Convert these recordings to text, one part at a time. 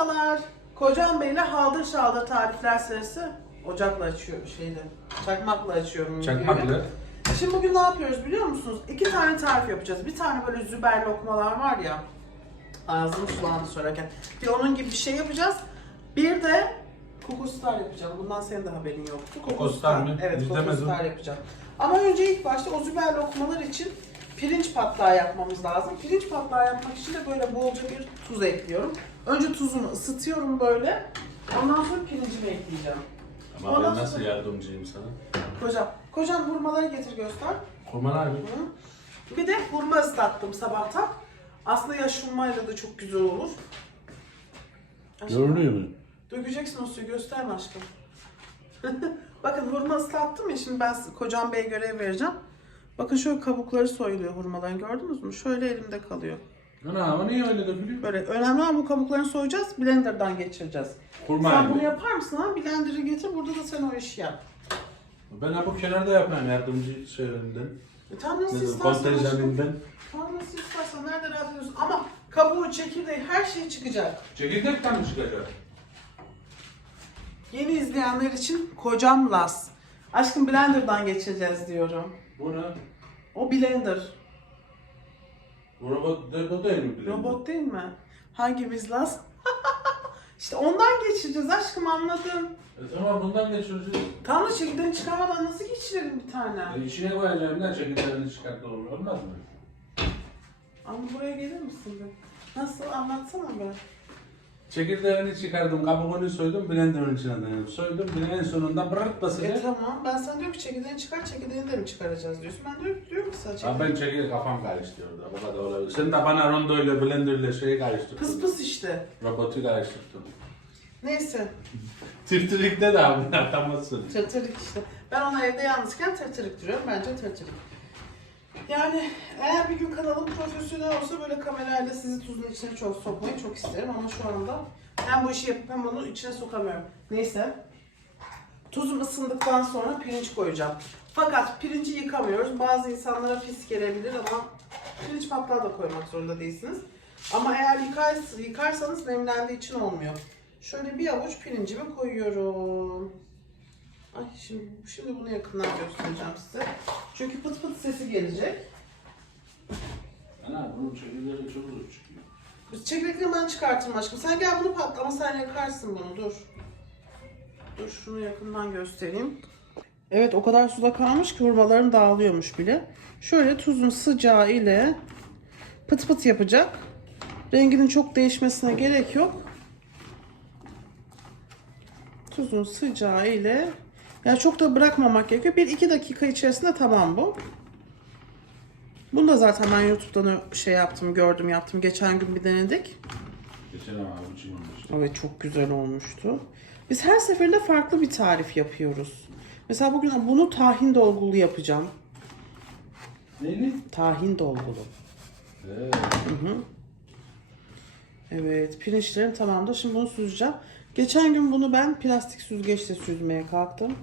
Merhabalar. Kocam Bey'le haldır şaldır tarifler serisi ocakla açıyor şeyle. Çakmakla açıyorum. Çakmakla. Şimdi bugün ne yapıyoruz biliyor musunuz? İki tane tarif yapacağız. Bir tane böyle züber lokmalar var ya. Ağzım sulandı söylerken. Bir onun gibi bir şey yapacağız. Bir de kokostar yapacağım. Bundan senin de haberin yoktu. Kokostar mı? Evet kokostar yapacağım. Ama önce ilk başta o züber lokmalar için pirinç patlağı yapmamız lazım. Pirinç patlağı yapmak için de böyle bolca bir tuz ekliyorum. Önce tuzunu ısıtıyorum böyle. Ondan sonra pirincimi ekleyeceğim. Ama Ondan ben nasıl sonra- yardımcıyım sana? Kocam, kocam hurmaları getir göster. Kurmalar mı? Hı. Bir de hurma ıslattım sabahtan. Aslında yaş hurmayla da çok güzel olur. Aşkım, Görünüyor mu? Dökeceksin o suyu gösterme aşkım. Bakın hurma ıslattım ya şimdi ben kocam bey görev vereceğim. Bakın şöyle kabukları soyuluyor hurmaların gördünüz mü? Şöyle elimde kalıyor. Ana ama niye öyle dökülüyor? Böyle önemli olan bu kabuklarını soyacağız, blenderdan geçireceğiz. Kurma sen gibi. bunu yapar mısın ha? Blender'ı getir, burada da sen o işi yap. Ben ha bu kenarda yapayım yardımcı şeylerinden. E, tam nasıl istersen aşkım. kontenjanından. Tam nasıl istersen, nerede rahat ediyorsun. Ama kabuğu, çekirdeği, her şey çıkacak. Çekirdekten mi çıkacak? Yeni izleyenler için kocam Las. Aşkım blenderdan geçireceğiz diyorum. Bu ne? O blender. Bu robot bu değil mi? bileyim? Robot değil mi? Hangimiz Las? işte ondan geçireceğiz aşkım anladım. E tamam bundan geçireceğiz. Tam da çekirdeğini çıkarmadan nasıl geçirelim bir tane? E içine koyacağım da çekirdeğini çıkarttı olur. Olmaz mı? Ama buraya gelir misin bir? Nasıl anlatsana be. Çekirdeğini çıkardım, kabuğunu soydum, blenderın içine denedim. Soydum, bir en sonunda bırak E basacak. tamam ben sana diyorum ki çekirdeğini çıkar çekirdeğini de mi çıkaracağız diyorsun. Ben diyorum, diyorum ki sana Ha çekirdeğini. ben çekirdeği kafam karıştı orada. Bu kadar olabilir. Sen de bana rondo ile blender ile şeyi karıştırdın. Pıs pıs işte. Robotu karıştırdın. Neyse. Tiftirikte de abi atamazsın. Tırtırık işte. Ben ona evde yalnızken tırtırık diyorum. Bence tırtırık. Yani eğer bir gün kanalım profesyonel olsa böyle kamerayla sizi tuzun içine çok sokmayı çok isterim ama şu anda hem bu işi yapıp hem onu içine sokamıyorum. Neyse. Tuzum ısındıktan sonra pirinç koyacağım. Fakat pirinci yıkamıyoruz. Bazı insanlara pis gelebilir ama pirinç patlağı da koymak zorunda değilsiniz. Ama eğer yıkar, yıkarsanız nemlendiği için olmuyor. Şöyle bir avuç pirincimi koyuyorum. Ay şimdi, şimdi bunu yakından göstereceğim size. Çünkü pıt pıt sesi gelecek. Ana bunun çekirdeği çok zor çıkıyor. Çekirdekleri ben çıkartırım aşkım. Sen gel bunu patla ama sen yakarsın bunu dur. Dur şunu yakından göstereyim. Evet o kadar suda kalmış ki hurmalarım dağılıyormuş bile. Şöyle tuzun sıcağı ile pıt pıt yapacak. Renginin çok değişmesine gerek yok. Tuzun sıcağı ile yani çok da bırakmamak gerekiyor. 1-2 dakika içerisinde tamam bu. Bunu da zaten ben YouTube'dan şey yaptım, gördüm, yaptım. Geçen gün bir denedik. Geçen ama avucum olmuş. Evet çok güzel olmuştu. Biz her seferinde farklı bir tarif yapıyoruz. Mesela bugün bunu tahin dolgulu yapacağım. Neyini? Tahin dolgulu. Evet. Evet pirinçlerim tamamdır. Şimdi bunu süzeceğim. Geçen gün bunu ben plastik süzgeçle süzmeye kalktım.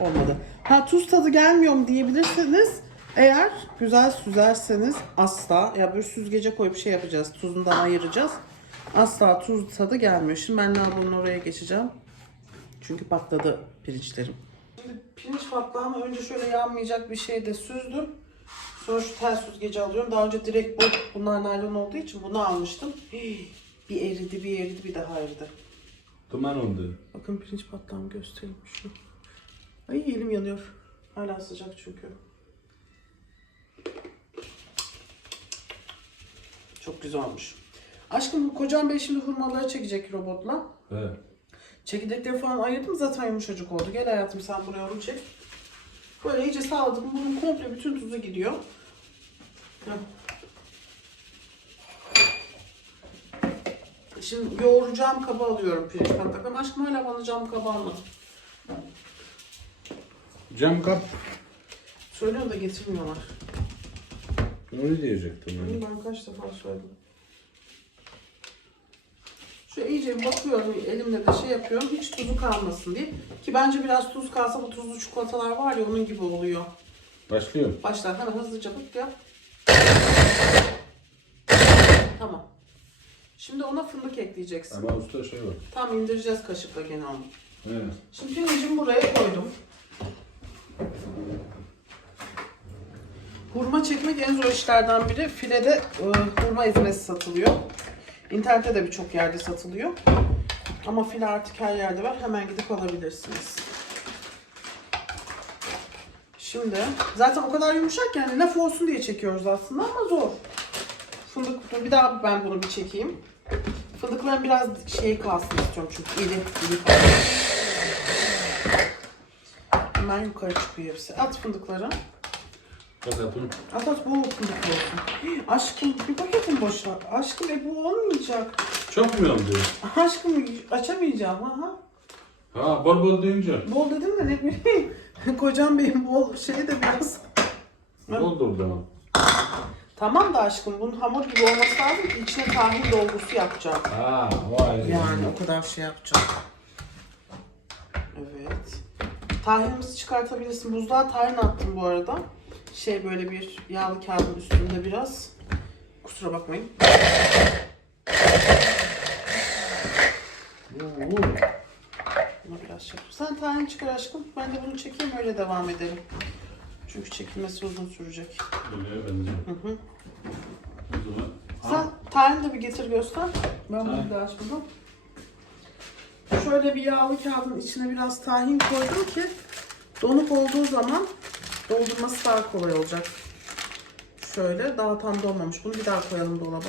Olmadı. Ha tuz tadı gelmiyor mu diyebilirsiniz. Eğer güzel süzerseniz asla ya böyle süzgece koyup şey yapacağız. Tuzundan ayıracağız. Asla tuz tadı gelmiyor. Şimdi ben lavabonun oraya geçeceğim. Çünkü patladı pirinçlerim. Şimdi pirinç patlağımı önce şöyle yanmayacak bir şeyde süzdüm. Sonra şu tel süzgeci alıyorum. Daha önce direkt bu bunlar naylon olduğu için bunu almıştım. Hii, Bir eridi, bir eridi, bir daha eridi. Duman oldu. Bakın pirinç patlağımı göstereyim şu. Ay elim yanıyor. Hala sıcak çünkü. Çok güzel olmuş. Aşkım bu kocam bey şimdi hurmaları çekecek robotla. Evet. Çekirdekleri falan ayırdım zaten yumuşacık oldu. Gel hayatım sen buraya onu çek. Böyle iyice sağladım. Bunun komple bütün tuzu gidiyor. Heh. Şimdi yoğuracağım kaba alıyorum pirinç patlaklarını. Aşkım hala bana cam kaba almadı. Cam kap. Söylüyorum da getirmiyorlar. Öyle diyecektim ben. Ben kaç defa söyledim. Şöyle iyice bakıyorum elimle de şey yapıyorum hiç tuzu kalmasın diye. Ki bence biraz tuz kalsa bu tuzlu çikolatalar var ya onun gibi oluyor. Başlıyor. Başla hemen hızlıca bık yap. Tamam. Şimdi ona fındık ekleyeceksin. Ama usta şey var. Tam indireceğiz kaşıkla gene onu. Evet. Şimdi pirincimi buraya koydum. Hurma çekmek en zor işlerden biri. Filede e, hurma ezmesi satılıyor. İnternette de birçok yerde satılıyor. Ama file artık her yerde var. Hemen gidip alabilirsiniz. Şimdi zaten o kadar yumuşak yani laf olsun diye çekiyoruz aslında ama zor. Fındık dur bir daha ben bunu bir çekeyim. Fındıkların biraz şey kalsın istiyorum çünkü iri iri kalsın. Hemen yukarı çıkıyor hepsi. At fındıkları. Bak yapın. At at bu fındık olsun. Aşkım bir paketin boş ver. Aşkım e bu olmayacak. Çok mu yandı? Aşkım açamayacağım. Aha. Ha bol bol deyince. Bol dedim de ne bileyim. Kocam benim bol şey de biraz. Bol durdu ama. Tamam da aşkım bunun hamur gibi olması lazım ki içine tahin dolgusu yapacağım. Ha vay. Yani o kadar şey yapacağım. Evet. Tahinimizi çıkartabilirsin. Buzluğa tahin attım bu arada. Şey böyle bir yağlı kağıdın üstünde biraz. Kusura bakmayın. Oo. Bunu biraz şey yap. Sen tahin çıkar aşkım. Ben de bunu çekeyim öyle devam edelim. Çünkü çekilmesi uzun sürecek. Böyle benziyor. Hı hı. O zaman- Sen tahin de bir getir göster. Ben bunu Tahin. da açmadım. Şöyle bir yağlı kağıdın içine biraz tahin koydum ki donuk olduğu zaman doldurması daha kolay olacak. Şöyle daha tam donmamış. Bunu bir daha koyalım dolaba.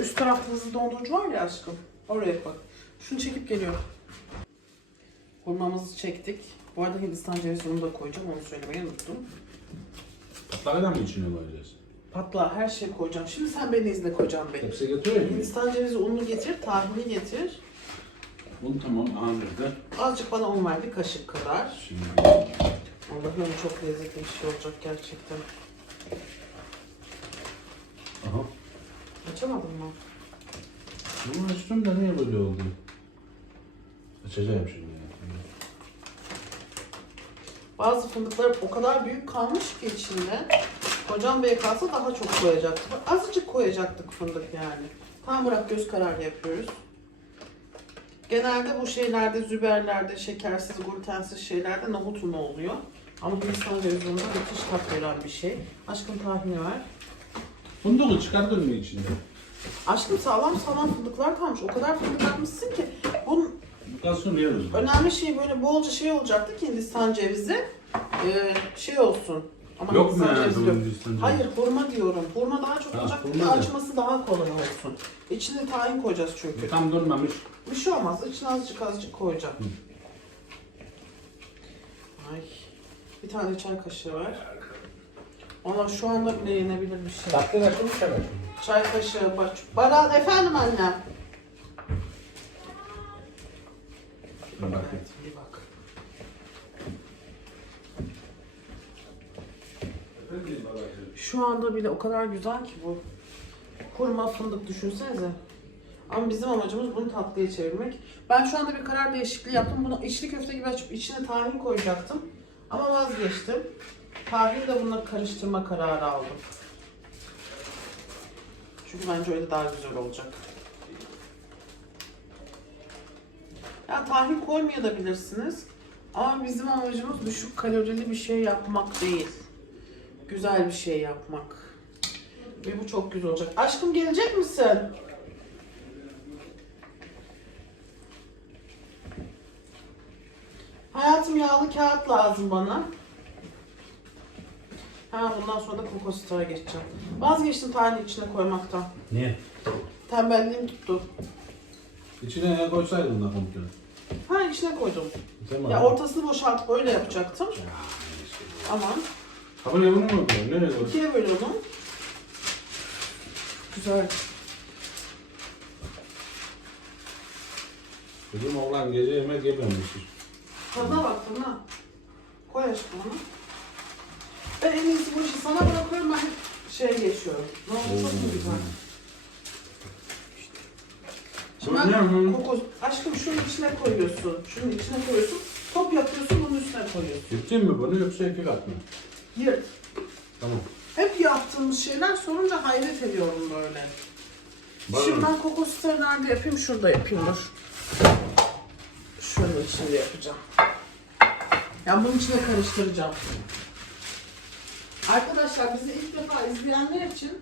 Üst tarafta hızlı dondurucu var ya aşkım. Oraya koy. Şunu çekip geliyorum. Hurmamızı çektik. Bu arada Hindistan cevizi unu da koyacağım. Onu söylemeyi unuttum. Patlağı mı içine koyacağız? Patla her şeyi koyacağım. Şimdi sen beni izle kocam beni. Hepsi getiriyor mu? Hindistan cevizi ununu getir, tahini getir. Bunu tamam anladı. Azıcık bana un ver bir kaşık kadar. Şimdi Allah'ım çok lezzetli bir şey olacak gerçekten. aha. Açamadın mı? Bunu açtım da niye böyle oldu? Açacağım şimdi. Bazı fındıklar o kadar büyük kalmış ki içinde. Kocam bey kalsa daha çok koyacaktık. Azıcık koyacaktık fındık yani. Tam bırak göz kararı yapıyoruz. Genelde bu şeylerde, züberlerde, şekersiz, glutensiz şeylerde nohut unu oluyor. Ama Hindistan cevizi unu da müthiş tat veren bir şey. Aşkım tahmini ver. Fındığı çıkardın mı içinde? Aşkım sağlam sağlam fındıklar kalmış. O kadar fındık atmışsın ki. Kalsın yeriz. önemli şey böyle bolca şey olacaktı ki Hindistan cevizi. Ee, şey olsun. Ama Yok mu Hindistan yani cevizi yok. Hindistan cevizi? Hayır hurma diyorum. Hurma daha çok Ha, olacak ki da. açması daha kolay olsun. İçine tahin koyacağız çünkü. Tam durmamış. Bir şey olmaz. İçine azıcık azıcık koyacağım. Ay. Bir tane çay kaşığı ver. Ona şu anda bile yenebilir bir şey. Tatlı da çok sever. Çay kaşığı bak. Baran efendim annem. Şu anda bile o kadar güzel ki bu. Hurma fındık düşünsenize. Ama bizim amacımız bunu tatlıya çevirmek. Ben şu anda bir karar değişikliği yaptım. Bunu içli köfte gibi açıp içine tahin koyacaktım. Ama vazgeçtim. Tahin de bununla karıştırma kararı aldım. Çünkü bence öyle daha güzel olacak. Ya tahin koymayabilirsiniz. Ama bizim amacımız düşük kalorili bir şey yapmak değil. Güzel bir şey yapmak. Ve bu çok güzel olacak. Aşkım gelecek misin? Hayatım yağlı kağıt lazım bana. Ha bundan sonra da kompozitara geçeceğim. Vazgeçtim tahin içine koymaktan. Niye? Tembelliğim tuttu. İçine ne koysaydın da komple. Ha içine koydum. Tamam. Ya ortasını boşaltıp öyle yapacaktım. Ama Kabul yavrum mu oluyor? Nereye koy? ikiye böl onu. Güzel. Bizim oğlan gece yemek yememiştir. Tadına bak tadına. Koy aşkım onu. Ben en iyisi bu işi sana bırakıyorum ben hep şey geçiyorum. Ne oldu çok mu güzel. Şimdi Bu ne kokos, aşkım şunun içine koyuyorsun. Şunun içine koyuyorsun. Top yapıyorsun bunun üstüne koyuyorsun. Gittin mi bunu yoksa iki kat mı? Yırt. Tamam. Hep yaptığımız şeyler sorunca hayret ediyorum böyle. Şimdi ben kokosları nerede yapayım? Şurada yapayım dur. Şunun içinde yapacağım. Ya bunun içine karıştıracağım. Arkadaşlar bizi ilk defa izleyenler için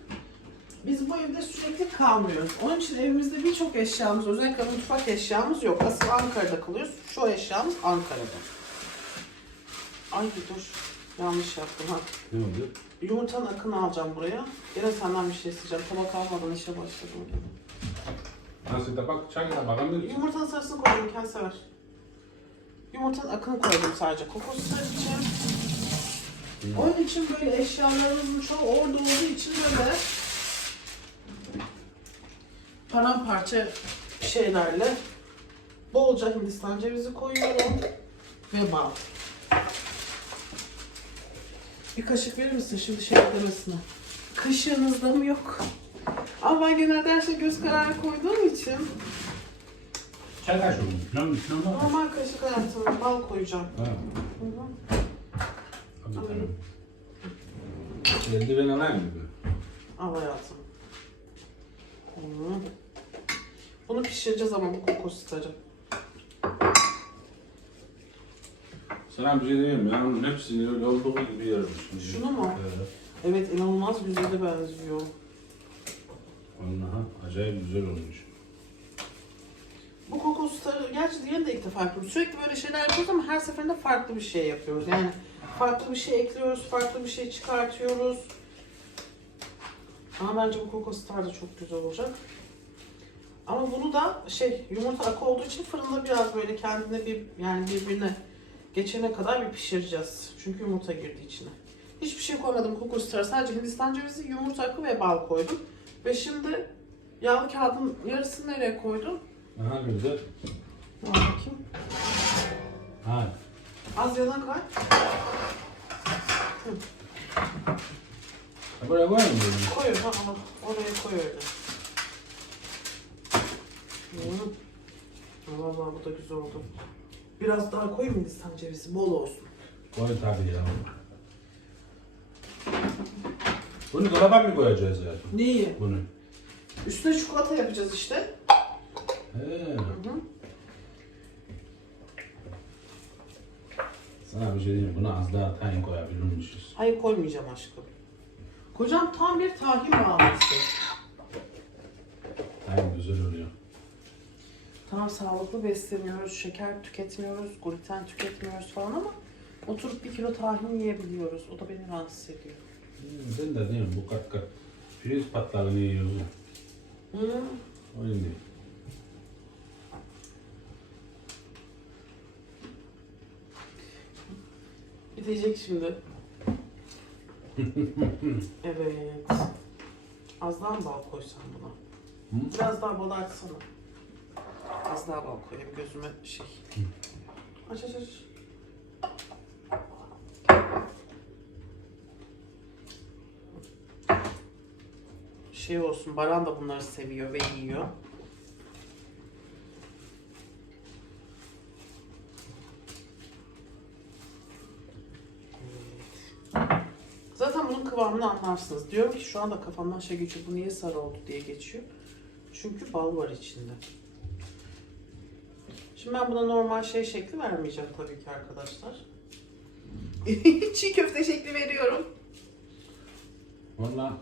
biz bu evde sürekli kalmıyoruz. Onun için evimizde birçok eşyamız, özellikle mutfak eşyamız yok. Asıl Ankara'da kalıyoruz. Şu eşyamız Ankara'da. Ay bir dur. Yanlış yaptım ha. Ne oldu? Yumurtanın akını alacağım buraya. Gene senden bir şey isteyeceğim. Tabak almadan işe başladım. Nasıl da bak çay da bakalım. Yumurtanın sarısını koydum. Kendi sever. Yumurtanın akını koydum sadece. Kokos için. Onun için böyle eşyalarımızın çoğu orada olduğu için böyle paramparça şeylerle bolca Hindistan cevizi koyuyorum ve bal. Bir kaşık verir misin şimdi şey demesine? Kaşığınızda mı yok? Ama ben genelde her şey göz kararı koyduğum için Çay olmuş? Ne olmuş? Ne olmuş? normal kaşık hayatımda bal koyacağım. Ha, Hı hı. tabii tabii. Eldiven alayım mı? Al hayatım. Hı. Bunu pişireceğiz ama bu kokosları. Sana bir şey diyeyim mi? ya. Onun hepsini öyle olduğu gibi yermiş. Şunu mu? Evet. Evet inanılmaz güzele benziyor. Vallahi acayip güzel olmuş. Bu kokosları gerçi diğerini de ilk defa yapıyoruz. Sürekli böyle şeyler yapıyoruz ama her seferinde farklı bir şey yapıyoruz. Yani farklı bir şey ekliyoruz, farklı bir şey çıkartıyoruz. Ama bence bu kokoslar da çok güzel olacak. Ama bunu da şey yumurta akı olduğu için fırında biraz böyle kendine bir yani birbirine geçene kadar bir pişireceğiz. Çünkü yumurta girdi içine. Hiçbir şey koymadım kokoslara. Sadece Hindistan cevizi, yumurta akı ve bal koydum. Ve şimdi yağlı kağıdın yarısını nereye koydum? Aha güzel. Al bakayım. Ha. Az yana koy. Ha, Buraya koyayım mı? bunu? Koy ha, ama oraya koy öyle. Hmm. Vallahi bu da güzel oldu. Biraz daha koyayım Hindistan cevizi bol olsun. Koy tabii ya. Bunu dolaba mı koyacağız ya? Neyi? Bunu. Üstüne çikolata yapacağız işte. He. Hı hı. Sana bir şey diyeyim. Buna az daha tayin koyabilirmişiz. Hayır koymayacağım aşkım. Kocam tam bir tahin bağımlısı. Tayin güzel oluyor. Tamam sağlıklı besleniyoruz, şeker tüketmiyoruz, gluten tüketmiyoruz falan ama oturup bir kilo tahin yiyebiliyoruz. O da beni rahatsız ediyor. Hmm, Ben de diyorum bu kat kat pirinç patlarını yiyoruz. Hı. Oyun değil. Bitecek şimdi. evet. Az daha mı bal koysam buna? Hı? Biraz daha bal açsana. Az daha bal koyayım gözüme şey. Aç aç aç. Şey olsun, Baran da bunları seviyor ve yiyor. Zaten bunun kıvamını anlarsınız. Diyorum ki şu anda kafamdan şey geçiyor. Bu niye sarı oldu diye geçiyor. Çünkü bal var içinde. Şimdi ben buna normal şey şekli vermeyeceğim tabii ki arkadaşlar. Çiğ köfte şekli veriyorum. Valla.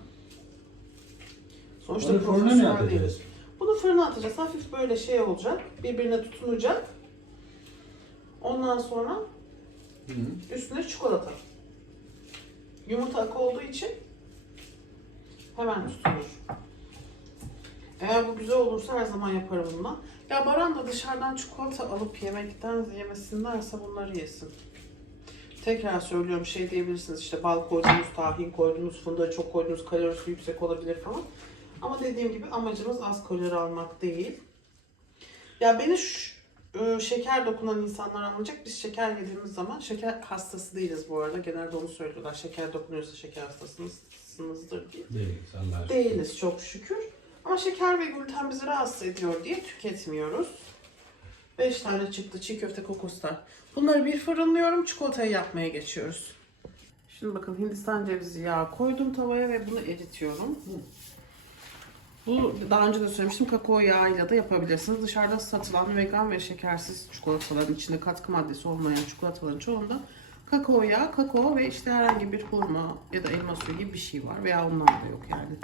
Sonuçta Bunu fırına mı profesyonel atacağız? değiliz. Bunu fırına atacağız. Hafif böyle şey olacak. Birbirine tutunacak. Ondan sonra Hı -hı. üstüne çikolata. Yumurta akı olduğu için hemen tutunur. Eğer bu güzel olursa her zaman yaparım bundan. Ya Baran da dışarıdan çikolata alıp yemekten yemesinlerse bunları yesin. Tekrar söylüyorum şey diyebilirsiniz işte bal koydunuz, tahin koydunuz, fındığı çok koydunuz, kalorisi yüksek olabilir falan. Ama dediğim gibi amacımız az kalori almak değil. Ya beni şu, e, şeker dokunan insanlar anlayacak. Biz şeker yediğimiz zaman şeker hastası değiliz bu arada. Genelde onu söylüyorlar. Şeker dokunuyorsa şeker hastasınızdır diye. Aşkına. Değiliz çok şükür. Ama şeker ve gluten bizi rahatsız ediyor diye tüketmiyoruz. 5 tane çıktı çiğ köfte kokoslar. Bunları bir fırınlıyorum. Çikolatayı yapmaya geçiyoruz. Şimdi bakın Hindistan cevizi yağı koydum tavaya ve bunu eritiyorum. Bu daha önce de söylemiştim kakao yağıyla da yapabilirsiniz. Dışarıda satılan vegan ve şekersiz çikolataların içinde katkı maddesi olmayan çikolataların çoğunda kakao yağı, kakao ve işte herhangi bir hurma ya da elma suyu gibi bir şey var. Veya onlar da yok yani.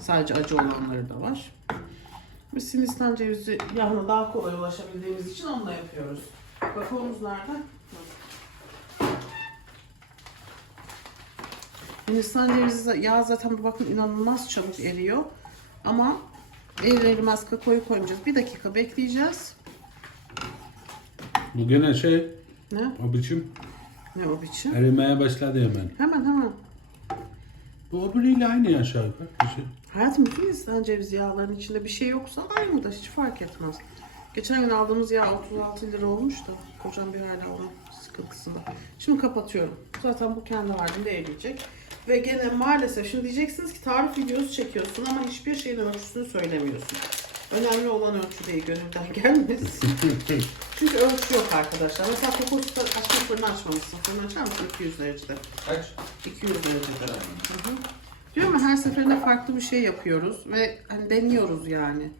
Sadece acı olanları da var. Biz Hindistan cevizi yağına daha kolay ulaşabildiğimiz için onunla yapıyoruz. Kakaomuz nerede? Hindistan cevizi yağı zaten bakın inanılmaz çabuk eriyor. Ama erir erimez kakaoyu koymayacağız. Bir dakika bekleyeceğiz. Bu gene şey Ne? o biçim Ne o biçim? erimeye başladı hemen. Hemen hemen. Bu öbürüyle aynı aşağı yukarı. Bir şey. Hayatım bütün Hindistan cevizi yağlarının içinde bir şey yoksa aynı da hiç fark etmez. Geçen gün aldığımız yağ 36 lira olmuş da kocam bir hala onun sıkıntısında. Şimdi kapatıyorum. Zaten bu kendi halinde eriyecek. Ve gene maalesef şimdi diyeceksiniz ki tarif videosu çekiyorsun ama hiçbir şeyin ölçüsünü söylemiyorsun. Önemli olan ölçü değil, gönülden gelmesin. Çünkü ölçü yok arkadaşlar. Mesela kokosu açma fırını açmamışsın. Fırını açar mısın 200 derecede? Kaç? 200 derecede. Hı hı. Diyorum ya her seferinde farklı bir şey yapıyoruz ve hani deniyoruz yani.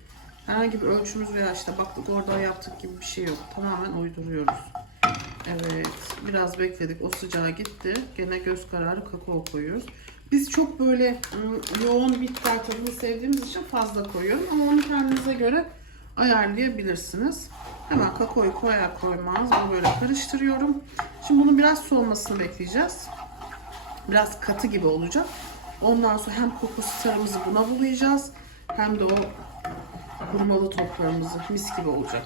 Herhangi bir ölçümüz veya işte baktık orada yaptık gibi bir şey yok. Tamamen uyduruyoruz. Evet, biraz bekledik. O sıcağı gitti. Gene göz kararı kakao koyuyoruz. Biz çok böyle ım, yoğun bitter tadını sevdiğimiz için fazla koyuyorum. Ama onu kendinize göre ayarlayabilirsiniz. Hemen kakaoyu koyar koymaz bunu böyle karıştırıyorum. Şimdi bunun biraz soğumasını bekleyeceğiz biraz katı gibi olacak. Ondan sonra hem koku starımızı buna bulayacağız hem de o hurmalı toplarımızı mis gibi olacak.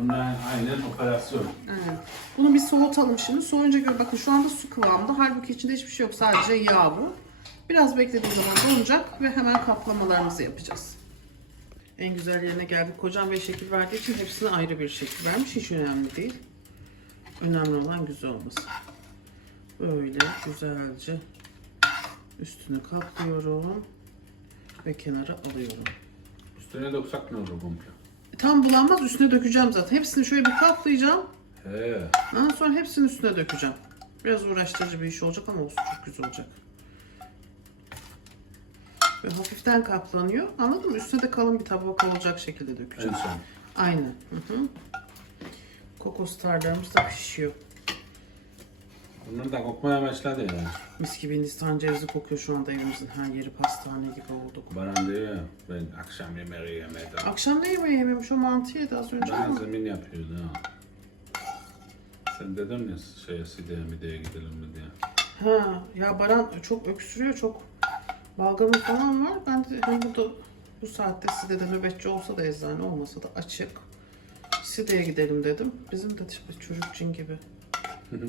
Onlar aynen operasyon. Evet. Bunu bir soğutalım şimdi. Soğuyunca göre bakın şu anda su kıvamında. Halbuki içinde hiçbir şey yok. Sadece yağ bu. Biraz beklediği zaman donacak ve hemen kaplamalarımızı yapacağız. En güzel yerine geldik. Kocam ve şekil verdiği için hepsine ayrı bir şekil vermiş. Hiç önemli değil. Önemli olan güzel olması. Böyle güzelce üstünü kaplıyorum ve kenara alıyorum. Üstüne döksek ne olur komple? Tam bulanmaz üstüne dökeceğim zaten. Hepsini şöyle bir kaplayacağım. He. Ondan sonra hepsini üstüne dökeceğim. Biraz uğraştırıcı bir iş olacak ama olsun çok güzel olacak. Ve hafiften kaplanıyor. Anladın mı? Üstüne de kalın bir tabak olacak şekilde En dökeceğim. son. Aynen. Hı hı. Kokos tarlarımız da pişiyor. Bunlar da kokmaya başladı ya. Mis gibi Hindistan cevizi kokuyor şu anda evimizin her yeri pastane gibi olduk. Bana diyor ya ben akşam yemeği yemedim. Akşam ne yemeği yememiş o mantı yedi az önce Bana ama. zemin yapıyordu ha. Sen dedin ya şeye sideye mideye gidelim mi diye. Ha, ya Baran çok öksürüyor, çok balgamı falan var. Ben de hani burada bu saatte Side'de nöbetçi olsa da eczane olmasa da açık. Side'ye gidelim dedim. Bizim de işte çocuk cin gibi. Hı hı.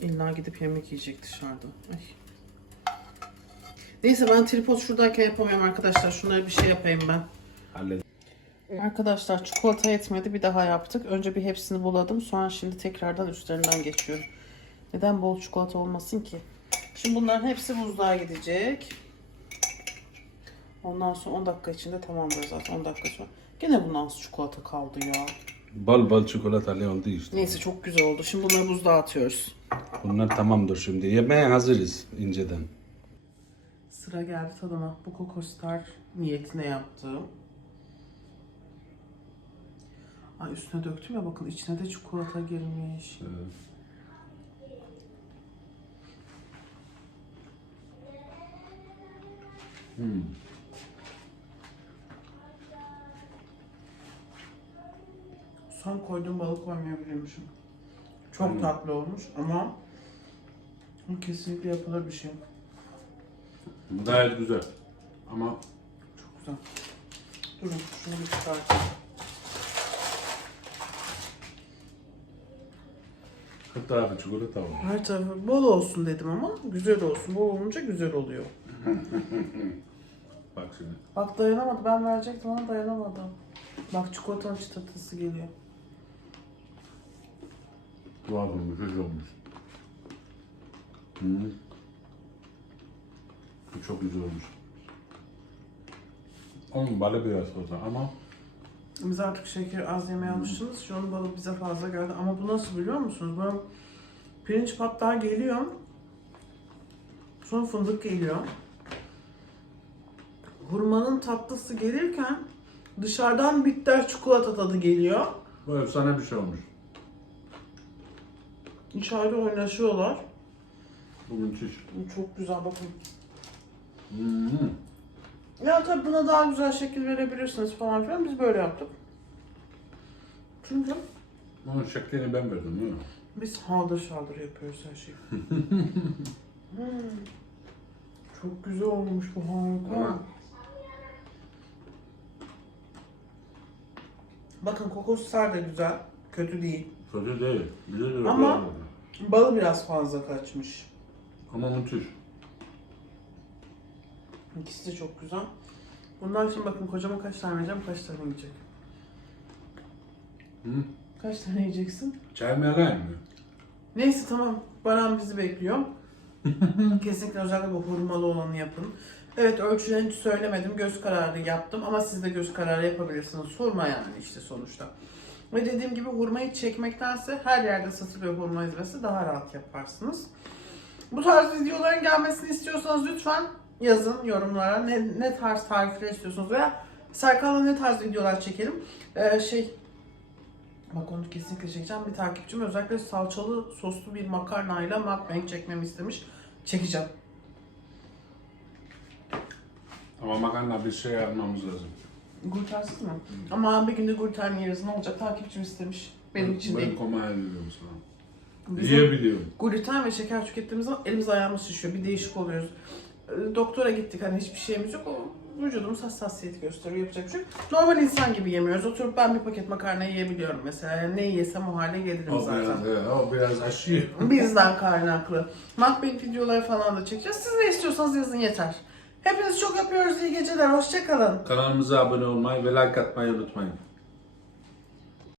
İlla gidip yemek yiyecek dışarıda. Ay. Neyse ben tripod şuradayken yapamıyorum arkadaşlar. Şunları bir şey yapayım ben. Hallet. Arkadaşlar çikolata yetmedi bir daha yaptık. Önce bir hepsini buladım. Sonra şimdi tekrardan üstlerinden geçiyorum. Neden bol çikolata olmasın ki? Şimdi bunların hepsi buzluğa gidecek. Ondan sonra 10 dakika içinde tamamdır zaten 10 dakika sonra. Gene bundan az çikolata kaldı ya. Bol bol çikolatalı oldu işte. Neyse çok güzel oldu. Şimdi bunları buzluğa atıyoruz. Bunlar tamamdır şimdi. Yemeğe hazırız inceden. Sıra geldi tadıma. Bu kokostar niyetine yaptığım. Ay üstüne döktüm ya bakın içine de çikolata girmiş. Hmm. Son koyduğum balık koymayabiliyormuşum. Çok Hmm. tatlı olmuş ama bu kesinlikle yapılır bir şey. Gayet güzel. Ama Çok güzel. Durun şunu bir çıkartayım. her tarafı çikolata var. Her tarafı bol olsun dedim ama güzel olsun. Bol olunca güzel oluyor. Bak şimdi. Bak dayanamadı. Ben verecektim ama dayanamadım. Bak çikolatanın çıtırtısı geliyor. Tuhaf olmuş, güzel olmuş. Hmm. Bu çok güzel olmuş. Onun balı biraz fazla ama Biz artık şekeri az yemeye almışsınız. Şu an balık bize fazla geldi. Ama bu nasıl biliyor musunuz? Bu pirinç patlağı geliyor. Sonra fındık geliyor. Hurmanın tatlısı gelirken dışarıdan bitter çikolata tadı geliyor. Bu efsane bir şey olmuş. İçeride oynaşıyorlar. Bu müthiş. Çok güzel bakın. Hmm. Ya tabii buna daha güzel şekil verebilirsiniz falan filan. Biz böyle yaptık. Çünkü Bunun şeklini ben verdim değil mi? biz haldır şaldır yapıyoruz her şeyi. Hmm. Çok güzel olmuş bu harika. Ama- Bakın kokoslar da güzel. Kötü değil. Kötü değil. Güzel bir Ama-. Balı biraz fazla kaçmış. Ama müthiş. İkisi de çok güzel. Bundan şimdi bakın kocama kaç tane vereceğim, kaç tane yiyecek. Hı? Kaç tane yiyeceksin? Çay mı yalayım mı? Neyse tamam. Baran bizi bekliyor. Kesinlikle özellikle bu hurmalı olanı yapın. Evet ölçülerini hiç söylemedim. Göz kararı yaptım ama siz de göz kararı yapabilirsiniz. Hurma yani işte sonuçta. Ve dediğim gibi hurmayı çekmektense her yerde satılıyor hurma ezmesi daha rahat yaparsınız. Bu tarz videoların gelmesini istiyorsanız lütfen yazın yorumlara ne, ne tarz tarifler istiyorsunuz veya Serkan'la ne tarz videolar çekelim. Ee, şey Bak onu kesinlikle çekeceğim. Bir takipçim özellikle salçalı soslu bir makarnayla mukbang çekmemi istemiş. Çekeceğim. Ama makarna bir şey yapmamız lazım. Glutensiz mi? Ama bir günde gluten yeriz. Ne olacak? Takipçim istemiş. Benim için ben değil. koma ediyorum sana. Bizim Yiyebiliyorum. gluten ve şeker tükettiğimiz zaman elimiz ayağımız şişiyor. Bir değişik oluyoruz. Ee, Doktora gittik hani hiçbir şeyimiz yok. O vücudumuz hassasiyet gösteriyor. Yapacak bir şey yok. Normal insan gibi yemiyoruz. Oturup ben bir paket makarna yiyebiliyorum mesela. Yani ne yesem o hale gelirim O zaten. biraz, evet, o biraz aşıyor. Bizden kaynaklı. Mukbang videoları falan da çekeceğiz. Siz ne istiyorsanız yazın yeter. Hepiniz çok yapıyoruz. İyi geceler. Hoşçakalın. Kanalımıza abone olmayı ve like atmayı unutmayın.